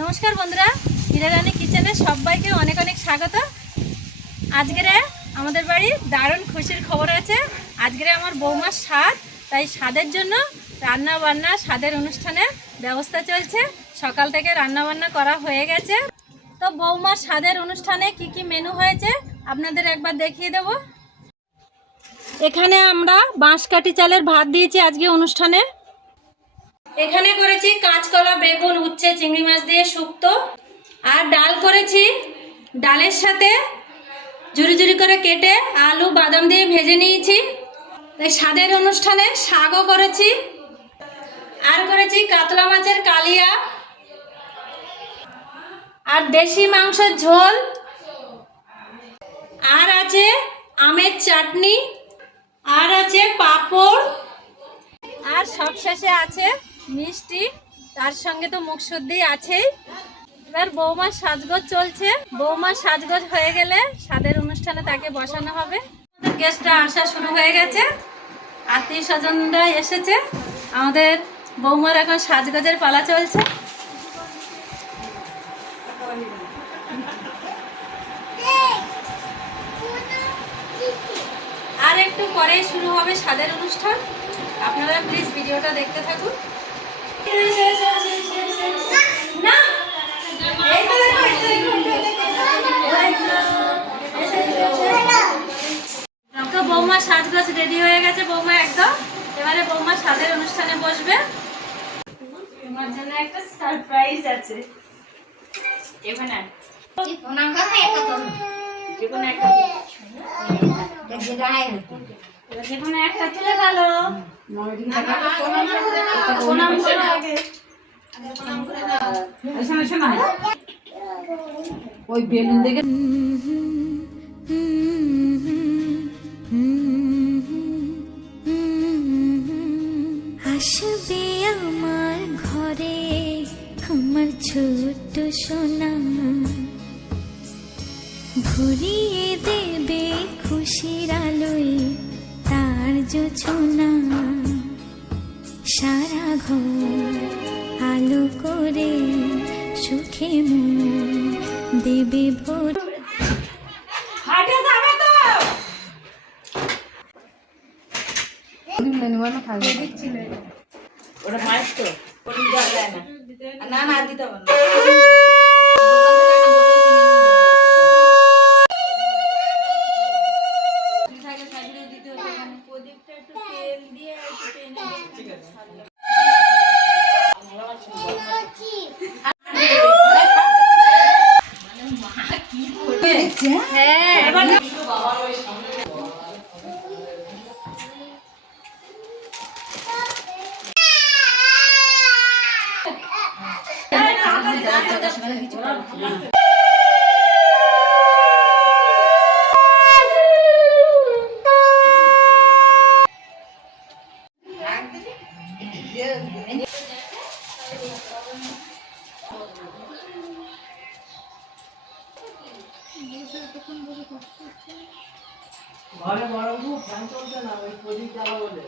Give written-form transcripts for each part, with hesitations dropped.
নমস্কার বন্ধুরা, হীরারানী কিচেনে সবাইকে অনেক অনেক স্বাগত। আজকের আমাদের বাড়ি দারুণ খুশির খবর আছে। আজকের আমার বৌমার স্বাদ, তাই স্বাদের জন্য রান্না বান্না স্বাদের অনুষ্ঠানের ব্যবস্থা চলছে। সকাল থেকে রান্না বান্না করা হয়ে গেছে। তো বৌমার স্বাদের অনুষ্ঠানে কি কি মেনু হয়েছে আপনাদের একবার দেখিয়ে দেব। এখানে আমরা বাঁশকাঠি চালের ভাত দিয়েছি আজকে অনুষ্ঠানে। এখানে করেছি কাঁচকলা, বেগুন, উচ্ছে, চিংড়ি মাছ দিয়ে শুক্তো। আর ডাল করেছি, ডালের সাথে ঝুরি ঝুরি করে কেটে আলু বাদাম দিয়ে ভেজে নিয়েছি। তাই স্বাদের অনুষ্ঠানে শাকও করেছি। আর করেছি কাতলা মাছের কালিয়া, আর দেশি মাংসের ঝোল, আর আছে আমের চাটনি, আর আছে পাঁপড়, আর সবশেষে আছে মিষ্টি। তার সঙ্গে তো মুখশুদ্ধি আছেই। এবার বৌমার সাজগোজ চলছে। বৌমার সাজগোজ হয়ে গেলে স্বাদের অনুষ্ঠানে তাকে বসানো হবে। আমাদের গেস্টরা আসা শুরু হয়ে গেছে, আত্মীয় স্বজনরা এসেছে। আমাদের বৌমার এখন সাজগোজের পালা চলছে। আর একটু পরে শুরু হবে স্বাদের অনুষ্ঠান। আপনারা প্লিজ ভিডিওটা দেখতে থাকুন। না, তো বৌমা সাজগোজ রেডি হয়ে গেছে। বৌমা একদম এবারে বৌমা স্বাদের অনুষ্ঠানে বসবে। তোমার জন্য একটা সারপ্রাইজ আছে। এখানে যেকোনো একটা তুলে গেলো। ওই বেলুন দেখে আসবে আমার ঘরে আমার ছোট্ট সোনা, ভরিয়ে দেবে খুশির আলোয় তার জোছনা, সারা ঘর আলো করে সুখে মন দেবে ভোর। হাটে যাবে তো? ওটা মাছ তো না না দিতে পারবো না। ঘরে বড় ফ্যান চলছে না, ওই প্রদীপ জ্বালা বলে।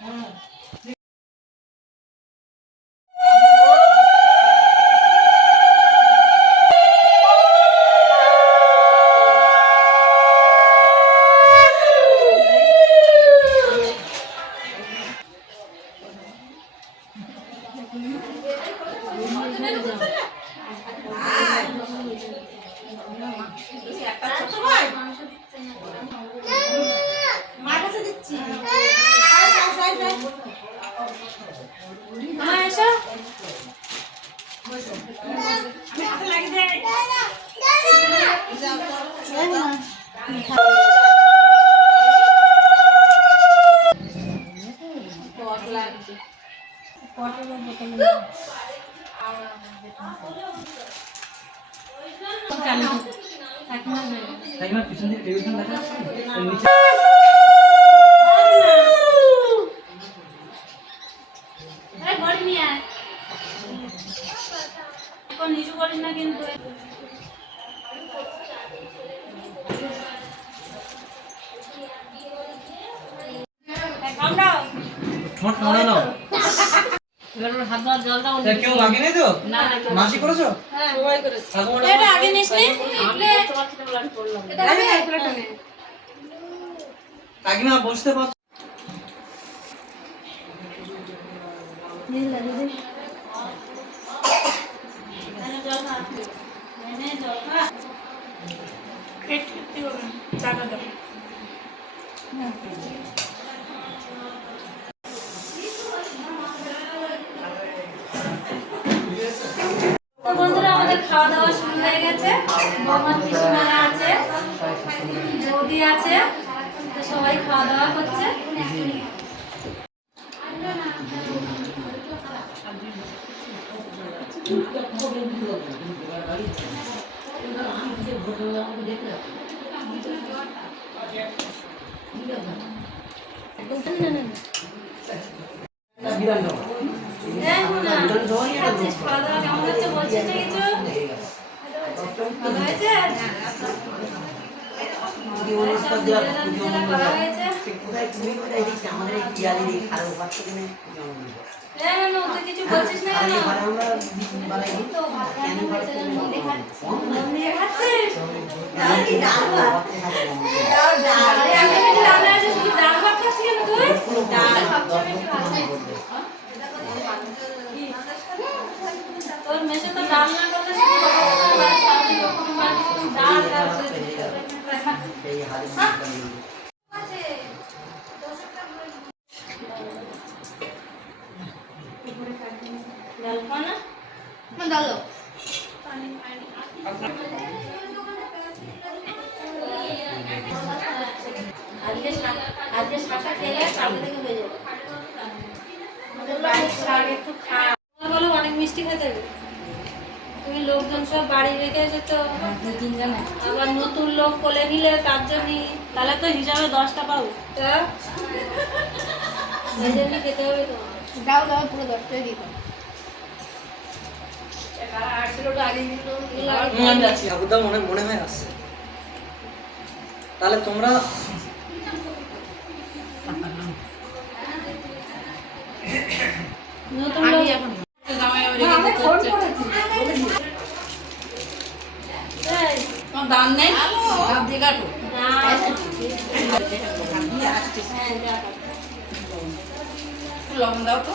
হ্যাঁ পিছন দিকে টেলিভিশন দেখা যাচ্ছে। নিচু করিস না কিন্তু। ঠোঁট মোড়া নাও। এবার ওর হাত ধোয়ার জলটা তা কেউ বাকি নেই তো? না মাসি করেছো? হ্যাঁ সবাই করেছে। ঠাকুমাটা এটা আগে নিস নি কাকিমা বসতে পারছো? তো বন্ধুরা আমাদের খাওয়া দাওয়া শুরু হয়ে গেছে। বৌমা পিসিমারা আছে, বৌদি আছে, তো সবাই খাওয়া দাওয়া করছে। দেখো না, খাচ্ছিস, খাওয়া দাওয়া কেমন হচ্ছে বলছিস না কিছু? ভালো হয়েছে? করা হয়েছে? হ্যাঁ, না, না, তুই কিছু বলছিস না কেন? মন দিয়ে খাচ্ছিস? আরে, আমি একটু রান্না আছে, শুধু ডাল ভাত খাচ্ছিস কেন তুই? তোর মেসে তো ডাল না করলে শুধু সারাদিন কখনো ডাল ডাল ডাল খানা আজকে শাকটা খেলে কালকে থেকে হয়ে যাবে। আমাদের বাড়ির শাক একটু খা। বলো অনেক মিষ্টি খেতে হবে। তুমি লোকজন সব বাড়ি রেখে এসেছো, আবার নতুন লোক কোলে নিলে তার জন্য তাহলে তো হিসাবে 10টা পাবো। তা এই জন্য খেতে হবে তো। দাও পুরো 10টাই দিই। ঠাকুরদা মনে হয় আসছে। তাহলে তোমরা নতুন লোক দাম নেই দাম দিয়ে কাটো লবণ দাও তো।